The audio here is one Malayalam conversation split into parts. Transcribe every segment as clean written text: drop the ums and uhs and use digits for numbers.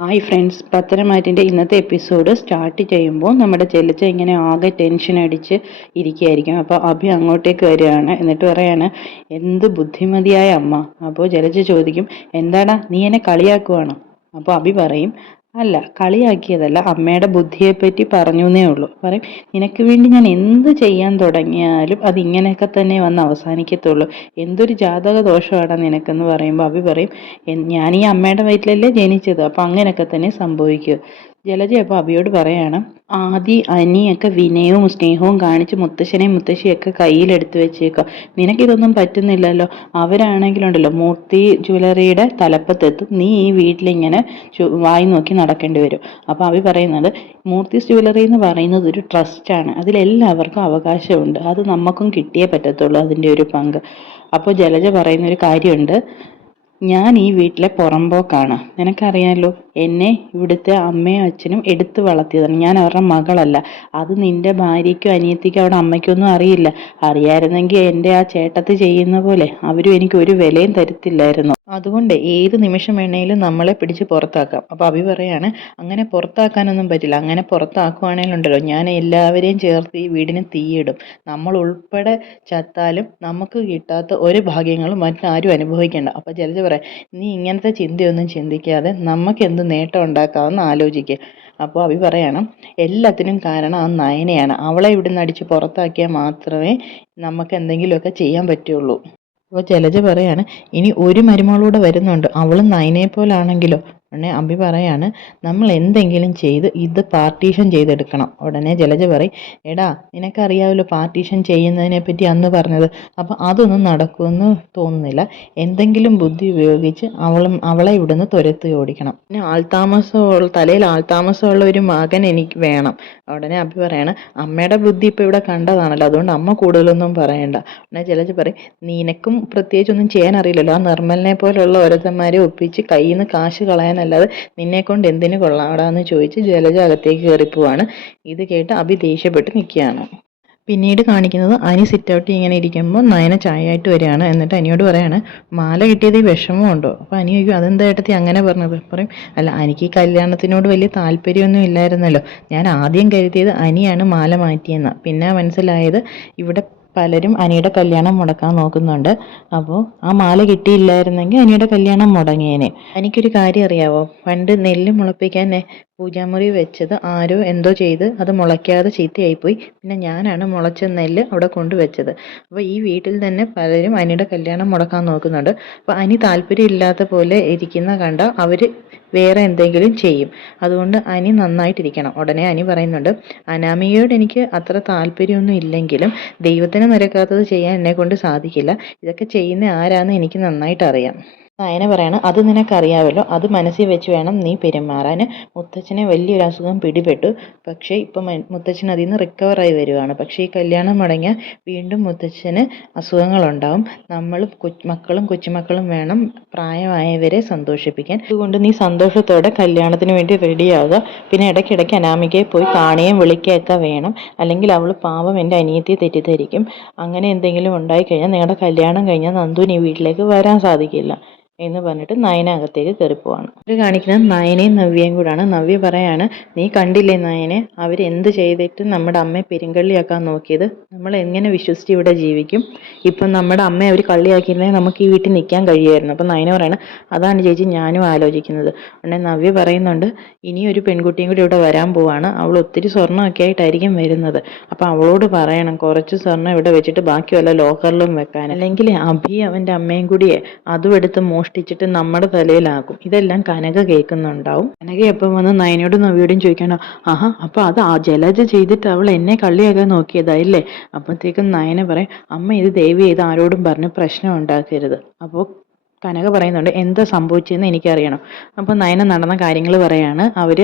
ഹായ് ഫ്രണ്ട്സ്, പത്തനംതിട്ടയിൻ്റെ ഇന്നത്തെ എപ്പിസോഡ് സ്റ്റാർട്ട് ചെയ്യുമ്പോൾ നമ്മുടെ ജലജ ഇങ്ങനെ ആകെ ടെൻഷൻ അടിച്ച് ഇരിക്കുകയായിരിക്കും. അപ്പോൾ അഭി അങ്ങോട്ടേക്ക് വരികയാണ്. എന്നിട്ട് പറയാണ്, എന്ത് ബുദ്ധിമതിയായ അമ്മ. അപ്പോൾ ജലജ ചോദിക്കും, എന്താടാ നീ എന്നെ കളിയാക്കുവാണോ? അപ്പോൾ അഭി പറയും, അല്ല കളിയാക്കിയതല്ല, അമ്മയുടെ ബുദ്ധിയെപ്പറ്റി പറഞ്ഞു എന്നേ ഉള്ളൂ. പറയും, നിനക്ക് വേണ്ടി ഞാൻ എന്ത് ചെയ്യാൻ തുടങ്ങിയാലും അത് ഇങ്ങനെയൊക്കെ തന്നെ വന്ന് അവസാനിക്കത്തുള്ളൂ. എന്തൊരു ജാതക ദോഷമാടാ നിനക്കെന്ന് പറയുമ്പോൾ അഭി പറയും, ഞാൻ ഈ അമ്മയുടെ വയറ്റിലല്ലേ ജനിച്ചത്, അപ്പം അങ്ങനെയൊക്കെ തന്നെ സംഭവിക്കുക. ജലജ അപ്പോൾ അഭിയോട് പറയാണ്, അനിയൊക്കെ വിനയവും സ്നേഹവും കാണിച്ച് മുത്തശ്ശനെയും മുത്തശ്ശിയൊക്കെ കയ്യിലെടുത്ത് വെച്ചേക്കുക. നിനക്കിതൊന്നും പറ്റുന്നില്ലല്ലോ. അവരാണെങ്കിലുണ്ടല്ലോ മൂർത്തി ജ്വല്ലറിയുടെ തലപ്പത്തെത്തും, നീ ഈ വീട്ടിലിങ്ങനെ വായി നോക്കി നടക്കേണ്ടി വരും. അപ്പോൾ അഭി പറയുന്നത്, മൂർത്തി ജ്വല്ലറി എന്ന് പറയുന്നത് ഒരു ട്രസ്റ്റാണ്, അതിലെല്ലാവർക്കും അവകാശമുണ്ട്, അത് നമുക്കും കിട്ടിയേ പറ്റത്തുള്ളൂ അതിൻ്റെ ഒരു പങ്ക്. അപ്പോൾ ജലജ പറയുന്നൊരു കാര്യമുണ്ട്, ഞാൻ ഈ വീട്ടിലെ പുറമ്പോക്കാണ്, നിനക്കറിയാലോ. എന്നെ ഇവിടുത്തെ അമ്മയും അച്ഛനും എടുത്തു വളർത്തിയതാണ്, ഞാൻ അവരുടെ മകളല്ല. അത് നിന്റെ ഭാര്യയ്ക്കും അനിയത്തിക്കും അവിടെ അമ്മയ്ക്കൊന്നും അറിയില്ല. അറിയായിരുന്നെങ്കിൽ എൻ്റെ ആ ചേട്ടത്തി ചെയ്യുന്ന പോലെ അവരും എനിക്ക് ഒരു വിലയും തരത്തില്ലായിരുന്നു. അതുകൊണ്ട് ഏത് നിമിഷം വേണേലും നമ്മളെ പിടിച്ച് പുറത്താക്കാം. അപ്പോൾ അഭി പറയാണ്, അങ്ങനെ പുറത്താക്കാനൊന്നും പറ്റില്ല. അങ്ങനെ പുറത്താക്കുവാണെങ്കിലുണ്ടല്ലോ ഞാൻ എല്ലാവരെയും ചേർത്ത് ഈ വീടിന് തീയിടും. നമ്മൾ ഉൾപ്പെടെ ചത്താലും നമുക്ക് കിട്ടാത്ത ഒരു ഭാഗ്യങ്ങളും മറ്റാരും അനുഭവിക്കേണ്ട. അപ്പോൾ ജലജ പറയാം, നീ ഇങ്ങനത്തെ ചിന്തയൊന്നും ചിന്തിക്കാതെ നമുക്ക് എന്ത് നേട്ടം ഉണ്ടാക്കാമെന്ന് ആലോചിക്കുക. അപ്പോൾ അഭി പറയണം, എല്ലാത്തിനും കാരണം ആ നയനയാണ്. അവളെ ഇവിടുന്ന് അടിച്ച് പുറത്താക്കിയാൽ മാത്രമേ നമുക്ക് എന്തെങ്കിലുമൊക്കെ ചെയ്യാൻ പറ്റുള്ളൂ. അപ്പോൾ ജലജ പറയാണ്, ഇനി ഒരു മരുമകളൂടെ വരുന്നുണ്ട്, അവളും നയനയെ പോലാണെങ്കിലോ. ഉടനെ അഭി പറയാണ്, നമ്മൾ എന്തെങ്കിലും ചെയ്ത് ഇത് പാർട്ടീഷൻ ചെയ്തെടുക്കണം. ഉടനെ ജലജ പറയും, എടാ നിനക്കറിയാമല്ലോ പാർട്ടീഷൻ ചെയ്യുന്നതിനെ പറ്റി അന്ന് പറഞ്ഞത്, അപ്പം അതൊന്നും നടക്കുമെന്ന് തോന്നുന്നില്ല. എന്തെങ്കിലും ബുദ്ധി ഉപയോഗിച്ച് അവളെ ഇവിടുന്ന് തുരത്തി ഓടിക്കണം. പിന്നെ തലയിൽ ആൾതാമസമുള്ള ഒരു മകൻ എനിക്ക് വേണം. ഉടനെ അഭി പറയാണ്, അമ്മയുടെ ബുദ്ധി ഇപ്പോൾ ഇവിടെ കണ്ടതാണല്ലോ, അതുകൊണ്ട് അമ്മ കൂടുതലൊന്നും പറയണ്ട. ഉടനെ ജലജ പറയും, നിനക്കും പ്രത്യേകിച്ചൊന്നും ചെയ്യാൻ അറിയില്ലല്ലോ. ആ നിർമ്മലിനെ പോലുള്ള ഓരോരുത്തന്മാരെ ഒപ്പിച്ച് കയ്യിൽ നിന്ന് കാശ് കളയാനല്ലാതെ നിന്നെ കൊണ്ട് എന്തിനു കൊള്ളാടാന്ന് ചോദിച്ച് ജലജ അകത്തേക്ക് കയറിപ്പോവാണ്. ഇത് കേട്ട് അഭി ദേഷ്യപ്പെട്ട് നിൽക്കുകയാണ്. പിന്നീട് കാണിക്കുന്നത് അനി സിറ്റ് ഔട്ട് ഇങ്ങനെ ഇരിക്കുമ്പോൾ നയന ചായയായിട്ട് വരികയാണ്. എന്നിട്ട് അനിയോട് പറയാണ്, മാല കിട്ടിയത് ഈ വിഷമമുണ്ടോ? അപ്പോൾ അനി ചോദിക്കും, അതെന്താ ഏട്ടത്തി അങ്ങനെ പറഞ്ഞത്? പറയും, അല്ല എനിക്ക് ഈ കല്യാണത്തിനോട് വലിയ താല്പര്യമൊന്നും ഇല്ലായിരുന്നല്ലോ. ഞാൻ ആദ്യം കരുതിയത് അനിയാണ് മാല മാറ്റിയെന്നാണ്. പിന്നെ മനസ്സിലായത് ഇവിടെ പലരും അനിയുടെ കല്യാണം മുടക്കാൻ നോക്കുന്നുണ്ട്. അപ്പോൾ ആ മാല കിട്ടിയില്ലായിരുന്നെങ്കിൽ അനിയുടെ കല്യാണം മുടങ്ങിയേനെ. എനിക്കൊരു കാര്യം അറിയാവോ, പണ്ട് നെല്ല് മുളപ്പിക്കാൻ പൂജാമുറി വെച്ചത് ആരോ എന്തോ ചെയ്ത് അത് മുളയ്ക്കാതെ ചീത്തയായിപ്പോയി. പിന്നെ ഞാനാണ് മുളച്ച നെല്ല് അവിടെ കൊണ്ടുവച്ചത്. അപ്പോൾ ഈ വീട്ടിൽ തന്നെ പലരും അനിയുടെ കല്യാണം മുടക്കാൻ നോക്കുന്നുണ്ട്. അപ്പോൾ അനി താല്പര്യം ഇല്ലാത്ത പോലെ ഇരിക്കുന്ന കണ്ട അവർ വേറെ എന്തെങ്കിലും ചെയ്യും. അതുകൊണ്ട് അനി നന്നായിട്ടിരിക്കണം. ഉടനെ അനി പറയുന്നുണ്ട്, അനാമികയോട് എനിക്ക് അത്ര താല്പര്യമൊന്നും ഇല്ലെങ്കിലും ദൈവത്തിന് നിരക്കാത്തത് ചെയ്യാൻ എന്നെ കൊണ്ട് സാധിക്കില്ല. ഇതൊക്കെ ചെയ്യുന്ന ആരാന്ന് എനിക്ക് നന്നായിട്ട് അറിയാം. നയന പറയാണ്, അത് നിനക്കറിയാമല്ലോ, അത് മനസ്സിൽ വെച്ച് വേണം നീ പെരുമാറാൻ. മുത്തച്ഛനെ വലിയൊരു അസുഖം പിടിപെട്ടു, പക്ഷേ ഇപ്പം മുത്തച്ഛൻ അതിൽ നിന്ന് റിക്കവറായി വരുവാണ്. പക്ഷേ ഈ കല്യാണം മുടങ്ങിയാൽ വീണ്ടും മുത്തച്ഛന് അസുഖങ്ങളുണ്ടാവും. നമ്മളും മക്കളും കൊച്ചുമക്കളും വേണം പ്രായമായവരെ സന്തോഷിപ്പിക്കാൻ. അതുകൊണ്ട് നീ സന്തോഷത്തോടെ കല്യാണത്തിന് വേണ്ടി റെഡിയാവുക. പിന്നെ ഇടയ്ക്കിടയ്ക്ക് അനാമികയെ പോയി കാണുകയും വിളിക്കുകയൊക്കെ വേണം. അല്ലെങ്കിൽ അവൾ പാവം എൻ്റെ അനിയത്തിയെ തെറ്റിദ്ധരിക്കും. അങ്ങനെ എന്തെങ്കിലും ഉണ്ടായിക്കഴിഞ്ഞാൽ നിങ്ങളുടെ കല്യാണം കഴിഞ്ഞാൽ നന്ദുവിന് ഈ വീട്ടിലേക്ക് വരാൻ സാധിക്കില്ല എന്ന് പറഞ്ഞിട്ട് നയന അകത്തേക്ക് കയറിപ്പോവാണ്. ഇത് കാണിക്കുന്നത് നയനയും നവ്യയും കൂടാണ്. നവ്യ പറയാണ്, നീ കണ്ടില്ലേ നയനെ, അവരെന്ത് ചെയ്തിട്ട് നമ്മുടെ അമ്മയെ പെരുങ്കള്ളിയാക്കാൻ നോക്കിയത്. നമ്മൾ എങ്ങനെ വിശ്വസിച്ച് ഇവിടെ ജീവിക്കും? ഇപ്പം നമ്മുടെ അമ്മയെ അവർ കള്ളിയാക്കിയിരുന്നെങ്കിൽ നമുക്ക് ഈ വീട്ടിൽ നിൽക്കാൻ കഴിയുമായിരുന്നു. അപ്പം നയന പറയാണ്, അതാണ് ചേച്ചി ഞാനും ആലോചിക്കുന്നത്. ഉടനെ നവ്യ പറയുന്നുണ്ട്, ഇനിയൊരു പെൺകുട്ടിയും കൂടി ഇവിടെ വരാൻ പോവാണ്, അവൾ ഒത്തിരി സ്വർണ്ണമൊക്കെ ആയിട്ടായിരിക്കും വരുന്നത്. അപ്പം അവളോട് പറയണം കുറച്ച് സ്വർണ്ണം ഇവിടെ വെച്ചിട്ട് ബാക്കി വല്ല ലോക്കറിലും വെക്കാൻ. അല്ലെങ്കിൽ അഭി അവൻ്റെ അമ്മയും കൂടിയെ അതും എടുത്ത് മോഷ്ടിച്ചിട്ട് നമ്മുടെ തലയിലാകും. ഇതെല്ലാം കനക കേൾക്കുന്നുണ്ടാവും. കനക എപ്പം വന്ന് നയനയോടും നവ്യോടും ചോദിക്കണം, ആഹാ അപ്പോൾ അത് ആ ജലജ ചെയ്തിട്ട് അവൾ എന്നെ കള്ളിയാക്കാൻ നോക്കിയതായില്ലേ? അപ്പോഴത്തേക്കും നയന പറയും, അമ്മ ഇത് ദയവ് ചെയ്ത് ആരോടും പറഞ്ഞ് പ്രശ്നം ഉണ്ടാക്കരുത്. അപ്പോൾ കനക പറയുന്നുണ്ട്, എന്താ സംഭവിച്ചതെന്ന് എനിക്കറിയണം. അപ്പോൾ നയന നടന്ന കാര്യങ്ങൾ പറയാണ്, അവർ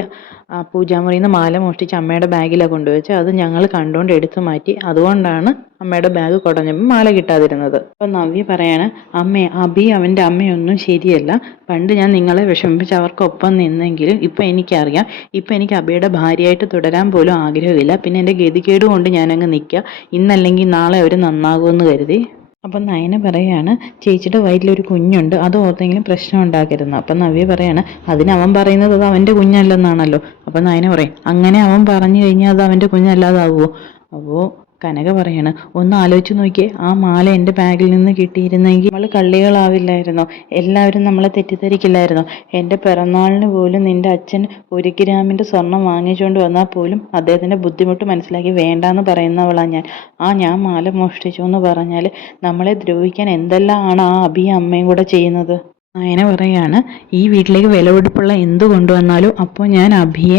പൂജാമുറിയിൽ നിന്ന് മാല മോഷ്ടിച്ച് അമ്മയുടെ ബാഗിലാണ് കൊണ്ടുവച്ച്, അത് ഞങ്ങൾ കണ്ടുകൊണ്ട് എടുത്തു മാറ്റി, അതുകൊണ്ടാണ് അമ്മയുടെ ബാഗ് കുടഞ്ഞപ്പോൾ മാല കിട്ടാതിരുന്നത്. അപ്പോൾ നവ്യ പറയാണ്, അഭി അവൻ്റെ അമ്മയൊന്നും ശരിയല്ല. പണ്ട് ഞാൻ നിങ്ങളെ വിഷമിപ്പിച്ച് അവർക്കൊപ്പം നിന്നെങ്കിലും ഇപ്പം എനിക്കറിയാം, ഇപ്പം എനിക്ക് അഭിയുടെ ഭാര്യയായിട്ട് തുടരാൻ പോലും ആഗ്രഹമില്ല. പിന്നെ എൻ്റെ ഗതികേട് കൊണ്ട് ഞാനങ്ങ് നിൽക്കുക, ഇന്നല്ലെങ്കിൽ നാളെ അവർ നന്നാകുമെന്ന് കരുതി. അപ്പം നയന പറയാണ് ചേച്ചിയുടെ വയറ്റിലൊരു കുഞ്ഞുണ്ട്, അത് ഓർത്തെങ്കിലും പ്രശ്നം ഉണ്ടാക്കരുതെന്ന്. അപ്പം നവ്യ പറയാണ് അതിന് അവൻ പറയുന്നത് അത് അവൻ്റെ കുഞ്ഞല്ലെന്നാണല്ലോ. അപ്പം നയന പറയും അങ്ങനെ അവൻ പറഞ്ഞു കഴിഞ്ഞാൽ അത് അവൻ്റെ കുഞ്ഞല്ലാതാവുമോ? അപ്പോൾ കനക പറയാണ് ഒന്ന് ആലോചിച്ച് നോക്കിയേ, ആ മാല എൻ്റെ ബാഗിൽ നിന്ന് കിട്ടിയിരുന്നെങ്കിൽ നമ്മൾ കള്ളികളാവില്ലായിരുന്നോ? എല്ലാവരും നമ്മളെ തെറ്റിദ്ധരിക്കില്ലായിരുന്നോ? എൻ്റെ പിറന്നാളിന് പോലും നിൻ്റെ അച്ഛൻ 1 ഗ്രാമിൻ്റെ സ്വർണം വാങ്ങിച്ചുകൊണ്ട് വന്നാൽ പോലും അദ്ദേഹത്തിൻ്റെ ബുദ്ധിമുട്ട് മനസ്സിലാക്കി വേണ്ടാന്ന് പറയുന്നവളാണ് ഞാൻ. ഞാൻ മാല മോഷ്ടിച്ചു എന്ന് പറഞ്ഞാൽ നമ്മളെ ദ്രോഹിക്കാൻ എന്തെല്ലാം ആണ് ആ അഭിയും അമ്മയും കൂടെ ചെയ്യുന്നത്. നയന പറയാണ് ഈ വീട്ടിലേക്ക് വിലപിടിപ്പുള്ള എന്ത് കൊണ്ടുവന്നാലും അപ്പോൾ ഞാൻ അഭിയെ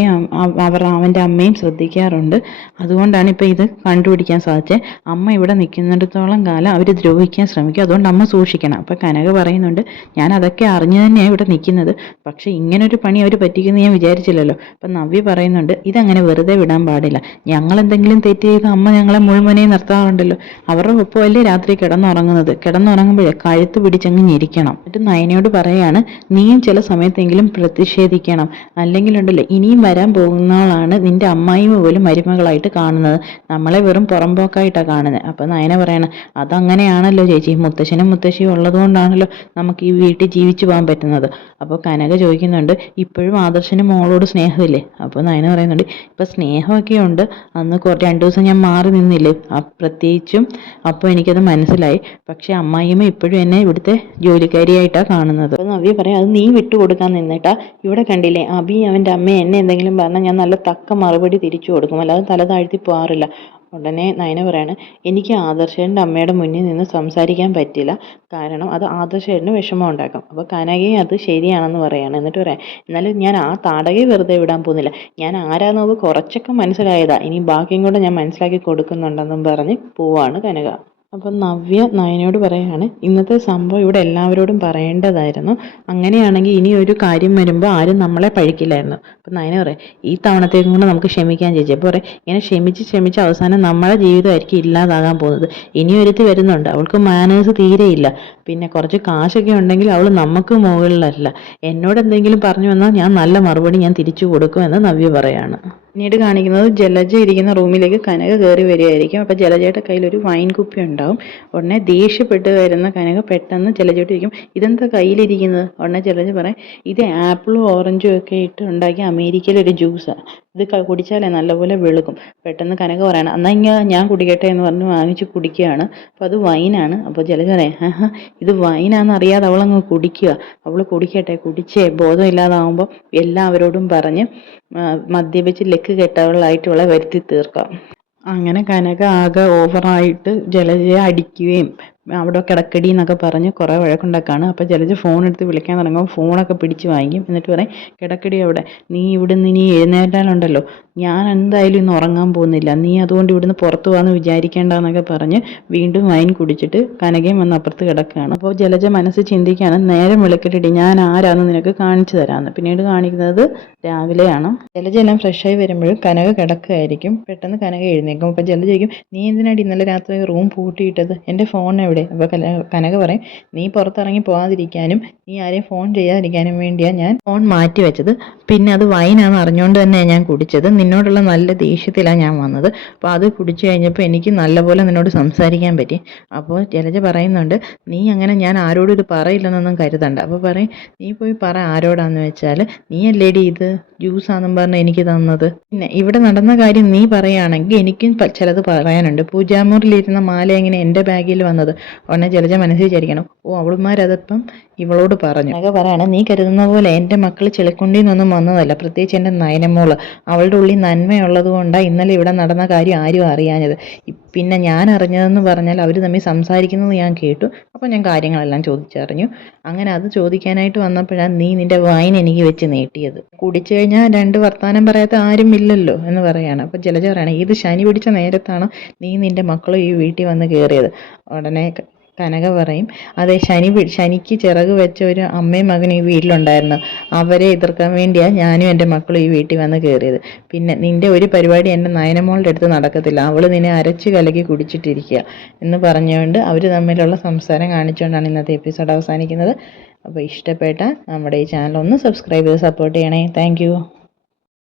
അവൻ്റെ അമ്മയും ശ്രദ്ധിക്കാറുണ്ട്. അതുകൊണ്ടാണ് ഇപ്പോൾ ഇത് കണ്ടുപിടിക്കാൻ സാധിച്ചത്. അമ്മ ഇവിടെ നിൽക്കുന്നിടത്തോളം കാലം അവർ ദ്രോഹിക്കാൻ ശ്രമിക്കും, അതുകൊണ്ട് അമ്മ സൂക്ഷിക്കണം. അപ്പോൾ കനക പറയുന്നുണ്ട് ഞാൻ അതൊക്കെ അറിഞ്ഞു തന്നെയാണ് ഇവിടെ നിൽക്കുന്നത്, പക്ഷേ ഇങ്ങനൊരു പണി അവർ പറ്റിക്കുന്നത് ഞാൻ വിചാരിച്ചില്ലല്ലോ. അപ്പം നവ്യ പറയുന്നുണ്ട് ഇതങ്ങനെ വെറുതെ വിടാൻ പാടില്ല, ഞങ്ങൾ എന്തെങ്കിലും തെറ്റ് ചെയ്ത് അമ്മ ഞങ്ങളെ മുൾമുനയിൽ നിർത്താറുണ്ടല്ലോ. അവരുടെ ഒപ്പമല്ലേ രാത്രി കിടന്നുറങ്ങുമ്പോഴേ കഴുത്ത് പിടിച്ചങ്ങ് ഞെരിക്കണം. എന്നിട്ട് നയനയോട് പറയാണ് നീയും ചില സമയത്തെങ്കിലും പ്രതിഷേധിക്കണം, അല്ലെങ്കിലുണ്ടല്ലോ ഇനിയും വരാൻ പോകുന്നവളാണ് നിന്റെ അമ്മായിമ്മ പോലും മരുമകളായിട്ട് കാണുന്നത്, നമ്മളെ വെറും പുറമ്പോക്കായിട്ടാണ് കാണുന്നത്. അപ്പം നയന പറയണം അതങ്ങനെയാണല്ലോ ചേച്ചി, മുത്തശ്ശനും മുത്തശ്ശിയും ഉള്ളതുകൊണ്ടാണല്ലോ നമുക്ക് ഈ വീട്ടിൽ ജീവിച്ചു പോകാൻ പറ്റുന്നത്. അപ്പോൾ കനക ചോദിക്കുന്നുണ്ട് ഇപ്പോഴും ആദർശന് മോളോട് സ്നേഹമില്ലേ? അപ്പോൾ നയന പറയുന്നുണ്ട് ഇപ്പം സ്നേഹമൊക്കെ ഉണ്ട്, അന്ന് 2 ദിവസം ഞാൻ മാറി നിന്നില്ലേ പ്രത്യേകിച്ചും, അപ്പോൾ എനിക്കത് മനസ്സിലായി. പക്ഷെ അമ്മായിമ്മ ഇപ്പോഴും എന്നെ ഇവിടുത്തെ ജോലിക്കാരിയായിട്ടാണ് കാണുന്നത്. അപ്പോൾ നവ്യ പറയാം അത് നീ വിട്ടുകൊടുക്കാൻ നിന്നിട്ടാ, ഇവിടെ കണ്ടില്ലേ അഭി അവൻ്റെ അമ്മ എന്നെ എന്തെങ്കിലും പറഞ്ഞാൽ ഞാൻ നല്ല തക്ക മറുപടി തിരിച്ചു കൊടുക്കും, അല്ലാതെ തല താഴ്ത്തി പോകാറില്ല. ഉടനെ നയന പറയാണ് എനിക്ക് ആദർശേൻ്റെ അമ്മയുടെ മുന്നിൽ നിന്ന് സംസാരിക്കാൻ പറ്റില്ല, കാരണം അത് ആദർശേട്ടന് വിഷമം ഉണ്ടാക്കും. അപ്പോൾ കനകയും അത് ശരിയാണെന്ന് പറയാണ്. എന്നിട്ട് പറയാം എന്നാലും ഞാൻ ആ താടകയെ വെറുതെ വിടാൻ പോകുന്നില്ല, ഞാൻ ആരാന്നൊക്കെ കുറച്ചൊക്കെ മനസ്സിലായതാ, ഇനി ബാക്കിയും കൂടെ ഞാൻ മനസ്സിലാക്കി കൊടുക്കുന്നുണ്ടെന്നും പറഞ്ഞ് പോവാണ് കനക. അപ്പം നവ്യ നയനയോട് പറയാണ് ഇന്നത്തെ സംഭവം ഇവിടെ എല്ലാവരോടും പറയേണ്ടതായിരുന്നു, അങ്ങനെയാണെങ്കിൽ ഇനി ഒരു കാര്യം വരുമ്പോൾ ആരും നമ്മളെ പഴിക്കില്ലായിരുന്നു. അപ്പം നയന പറയാം ഈ തവണത്തേക്കും കൂടെ നമുക്ക് ക്ഷമിക്കാൻ ചേച്ചി. അപ്പോൾ പറയാം ഇങ്ങനെ ക്ഷമിച്ച് അവസാനം നമ്മളെ ജീവിതമായിരിക്കും ഇല്ലാതാകാൻ പോകുന്നത്. ഇനി ഒരുത്തി വരുന്നുണ്ട്, അവൾക്ക് മാനേഴ്സ് തീരെയില്ല, പിന്നെ കുറച്ച് കാശൊക്കെ ഉണ്ടെങ്കിൽ അവൾ നമുക്ക് മുകളിലല്ല, എന്നോട് എന്തെങ്കിലും പറഞ്ഞു വന്നാൽ ഞാൻ നല്ല മറുപടി ഞാൻ തിരിച്ചു കൊടുക്കുമെന്ന് നവ്യ പറയാണ്. പിന്നീട് കാണിക്കുന്നത് ജലജ ഇരിക്കുന്ന റൂമിലേക്ക് കനക കയറി വരികയായിരിക്കും. അപ്പോൾ ജലജയുടെ കയ്യിൽ ഒരു വൈൻ കുപ്പി ഉണ്ടാവും. ഉടനെ ദേഷ്യപ്പെട്ട് വരുന്ന കനക പെട്ടെന്ന് ജലജയോട് ഇരിക്കും ഇതെന്താ കയ്യിലിരിക്കുന്നത്? ഉടനെ ജലജ പറയും ഇത് ആപ്പിളും ഓറഞ്ചും ഒക്കെ ഇട്ട് ഉണ്ടാക്കിയ അമേരിക്കയിലെ ഒരു ജ്യൂസാണ്, ഇത് കുടിച്ചാലേ നല്ലപോലെ വെളുക്കും. പെട്ടെന്ന് കനക പറയണം എന്നാൽ ഞാൻ കുടിക്കട്ടെ എന്ന് പറഞ്ഞ് വാങ്ങിച്ച് കുടിക്കുകയാണ്. അപ്പോൾ അത് വൈനാണ്. അപ്പോൾ ജലജ പറയാം ഇത് വൈനാന്ന് അറിയാതെ അവളങ്ങ് കുടിക്കുക, അവൾ കുടിക്കട്ടെ, കുടിച്ചേ ബോധമില്ലാതാവുമ്പോൾ എല്ലാവരോടും പറഞ്ഞ് മദ്യപിച്ച് ലെക്ക് കെട്ടവളായിട്ട് ഇവളെ വരുത്തി തീർക്കാം. അങ്ങനെ കനക ആകെ ഓവറായിട്ട് ജലജയെ അടിക്കുകയും അവിടെ കിടക്കടി എന്നൊക്കെ പറഞ്ഞ് കുറേ വഴക്കുണ്ടാക്കാണ്. അപ്പോൾ ജലജ ഫോൺ എടുത്ത് വിളിക്കാൻ തുടങ്ങുമ്പോൾ ഫോണൊക്കെ പിടിച്ച് വാങ്ങിക്കും. എന്നിട്ട് പറയും കിടക്കടി അവിടെ, നീ ഇവിടുന്ന് ഇനി എഴുന്നേറ്റാലുണ്ടല്ലോ ഞാൻ എന്തായാലും ഇന്ന് ഉറങ്ങാൻ പോകുന്നില്ല, നീ അതുകൊണ്ട് ഇവിടുന്ന് പുറത്തു പോകാമെന്ന് വിചാരിക്കേണ്ടെന്നൊക്കെ പറഞ്ഞ് വീണ്ടും വൈൻ കുടിച്ചിട്ട് കനകയും വന്ന് അപ്പുറത്ത് കിടക്കുകയാണ്. അപ്പോൾ ജലജ മനസ്സ് ചിന്തിക്കുകയാണ് നേരം വിളിക്കട്ടിടി ഞാൻ ആരാന്ന് നിനക്ക് കാണിച്ചു തരാമെന്ന്. പിന്നീട് കാണിക്കുന്നത് രാവിലെയാണ്. ജലജ എല്ലാം ഫ്രഷായി വരുമ്പോഴും കനക കിടക്കുകയായിരിക്കും. പെട്ടെന്ന് കനക എഴുന്നേക്കും. അപ്പോൾ ജലജ ചോദിക്കും നീ എന്തിനാടി ഇന്നലെ രാത്രി റൂം പൂട്ടിയിട്ടത്, എൻ്റെ ഫോൺ എവിടെ? അപ്പോൾ കനക പറയും നീ പുറത്തിറങ്ങി പോകാതിരിക്കാനും നീ ആരെയും ഫോൺ ചെയ്യാതിരിക്കാനും വേണ്ടിയാണ് ഞാൻ ഫോൺ മാറ്റി വെച്ചത്, പിന്നെ അത് വൈനാണെന്ന് അറിഞ്ഞുകൊണ്ട് തന്നെയാണ് ഞാൻ കുടിച്ചത്, നിന്നോടുള്ള നല്ല ദേഷ്യത്തിലാണ് ഞാൻ വന്നത്, അപ്പോൾ അത് കുടിച്ചു കഴിഞ്ഞപ്പോൾ എനിക്ക് നല്ലപോലെ നിന്നോട് സംസാരിക്കാൻ പറ്റി. അപ്പോൾ ജലജ പറയുന്നുണ്ട് നീ അങ്ങനെ ഞാൻ ആരോടും ഇത് പറയില്ലെന്നൊന്നും കരുതണ്ട. അപ്പോൾ പറയും നീ പോയി പറ ആരോടാന്ന് വെച്ചാൽ, നീ അല്ലേടി ഇത് ജ്യൂസാന്നും പറഞ്ഞ് എനിക്ക് തന്നത്, പിന്നെ ഇവിടെ നടന്ന കാര്യം നീ പറയുകയാണെങ്കിൽ എനിക്കും ചിലത് പറയാനുണ്ട്, പൂജാമുറിയിലിരുന്ന മാല എങ്ങനെ എൻ്റെ ബാഗിൽ വന്നത്? ഉടനെ ജലജ മനസ്സിൽ വിചാരിക്കണം അവളുമാരതപ്പം ഇവളോട് പറഞ്ഞു. അതൊക്കെ പറയാണ് നീ കരുതുന്ന പോലെ എൻ്റെ മക്കൾ ചെളിക്കുണ്ടിന്നൊന്നും വന്നതല്ല, പ്രത്യേകിച്ച് എൻ്റെ നയനമോള്, അവളുടെ ഉള്ളിൽ നന്മയുള്ളത് കൊണ്ടാണ് ഇന്നലെ ഇവിടെ നടന്ന കാര്യം ആരും അറിയാഞ്ഞത്. പിന്നെ ഞാൻ അറിഞ്ഞതെന്ന് പറഞ്ഞാൽ അവർ തമ്മിൽ സംസാരിക്കുന്നത് ഞാൻ കേട്ടു, അപ്പോൾ ഞാൻ കാര്യങ്ങളെല്ലാം ചോദിച്ചറിഞ്ഞു. അങ്ങനെ അത് ചോദിക്കാനായിട്ട് വന്നപ്പോഴാണ് നീ നിൻ്റെ വൈൻ എനിക്ക് വെച്ച് നീട്ടിയത്, കുടിച്ചു കഴിഞ്ഞാൽ 2 വർത്താനം പറയാത്ത ആരും ഇല്ലല്ലോ എന്ന് പറയാണ്. അപ്പോൾ ജലജ പറയണം ഇത് ശനി പിടിച്ച നേരത്താണ് നീ നിൻ്റെ മക്കളും ഈ വീട്ടിൽ വന്ന് കയറിയത്. ഉടനെ കനക പറയും അതെ ശനിക്ക് ചിറക് വെച്ച ഒരു അമ്മയും മകനും ഈ വീട്ടിലുണ്ടായിരുന്നു, അവരെ എതിർക്കാൻ വേണ്ടിയാണ് ഞാനും എൻ്റെ മക്കളും ഈ വീട്ടിൽ വന്ന് കയറിയത്. പിന്നെ നിൻ്റെ ഒരു പരിപാടി എൻ്റെ നയനമോളുടെ അടുത്ത് നടക്കത്തില്ല, അവൾ നിന്നെ അരച്ച് കലക്കി കുടിച്ചിട്ടിരിക്കുക എന്ന് പറഞ്ഞുകൊണ്ട് അവർ തമ്മിലുള്ള സംസാരം കാണിച്ചുകൊണ്ടാണ് ഇന്നത്തെ എപ്പിസോഡ് അവസാനിക്കുന്നത്. അപ്പോൾ ഇഷ്ടപ്പെട്ട നമ്മുടെ ഈ ചാനൽ ഒന്ന് സബ്സ്ക്രൈബ് ചെയ്ത് സപ്പോർട്ട് ചെയ്യണേ. താങ്ക്